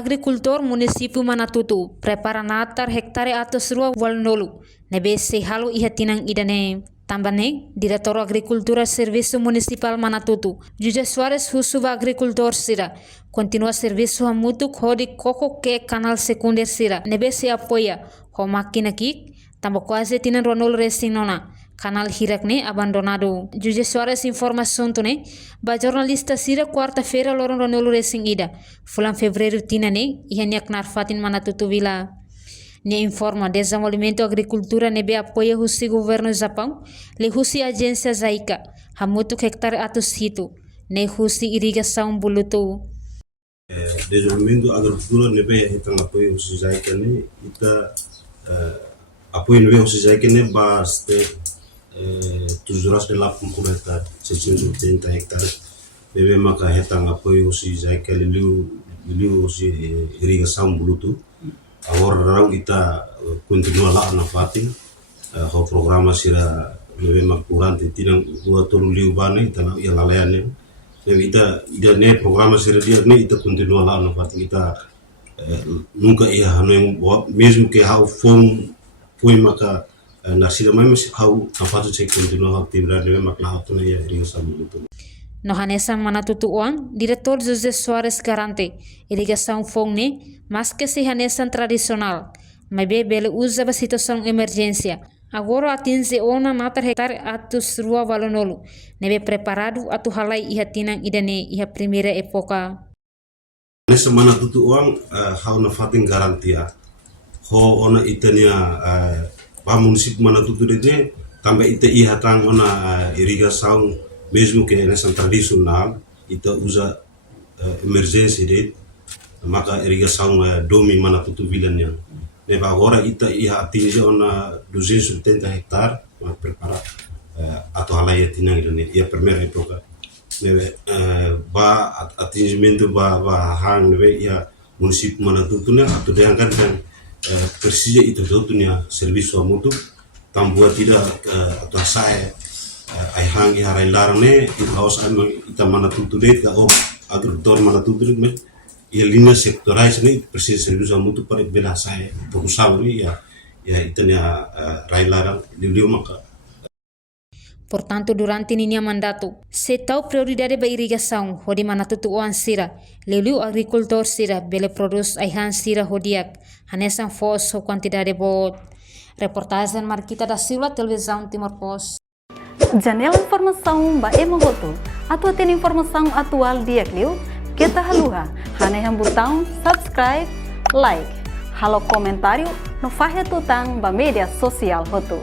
agricultor município Manatutu prepara natar hektare atas rua walnolu nebe se halu iha tinang idane tambane diretor agricultura serviço municipal Manatutu José Soares husuba agricultor sira continua serviço hamutuk hodi koko ke canal sekunder sira nebe se apoia ho makina kik tambo quase tinan ronol racing nona canal hirakne abandonado. José Soares informação tone ba jornalista sira quarta-feira loron ronol racing ida fulan fevereiro tinane ihanyak narfatin Manatutu vila. Ne informa desenvolvimento agricultura nebe apoia husi governo Japão le husi agência Zaica hamutuk hectare atus hitu ne husi irrigação bulutu. Desenvolvimento agricultura nebe hitang apoio husi Zaica ne ita apoio nebe husi Zaica ne baste 780 hectare 680 hectare nebe maka hitang apoio husi Zaica liu husi irrigação bulutu. Agora rau ita continua lá na fatin ho programa sira lebe makurante tinang dua tolu liu bane ita na ia laleane ita ne programa sira dia ne ita continua lá na fatin ita nunca ia hanu mesmo que hau fom foi maka na sira mai mas hau na fatin se continua atividade lebe makla hatu na ia irrigação itu. No Hanesa Manatutu Uang, diretor José Soares garante irrigação fongne, mas que se Hanesa tradicional, mas bele usa a situação emergência. Agora atinge ona natar hectare atus rua valonolo, nebe preparado atu halai iha tinang idane iha primeira época. Hanesa Manatutu Uang hau na fatin garantia. Ho ona itania ba município Manatutu de também ita iha tang ona irrigação mesmo que nessa tradicional ita usa emergência de maka irrigação domi Manatutu vilanya neba agora ita ia atinge ona 270 hectare mas prepara atau halaya tinang idane ia primeira época nebe ba atingimento ba hang nebe ia município Manatutu ne atau diangkat dan persija itu dotunya serviço mutu tambua tidak atau saya ai hangi harai larne it haus anu ita Manatutu de ka agricultor Manatutu me ia linha sectorais ne persis serviço mutu para bela sai fokusal ni ya itanya rai larang liu maka. Portanto, durante ninia mandato, se tau prioridade ba irrigação hodi Manatutu Uang sira, leu agricultor sira bele produz aihan sira hodiak, hanesan fos ho quantidade bot. Reportagem Marquita da Silva, Televisão Timor Post. Janela informação ba emogoto atau tem informação atual dia kliu kita haluha hane botão subscribe like halo comentário no fahe tutang ba media sosial hotu.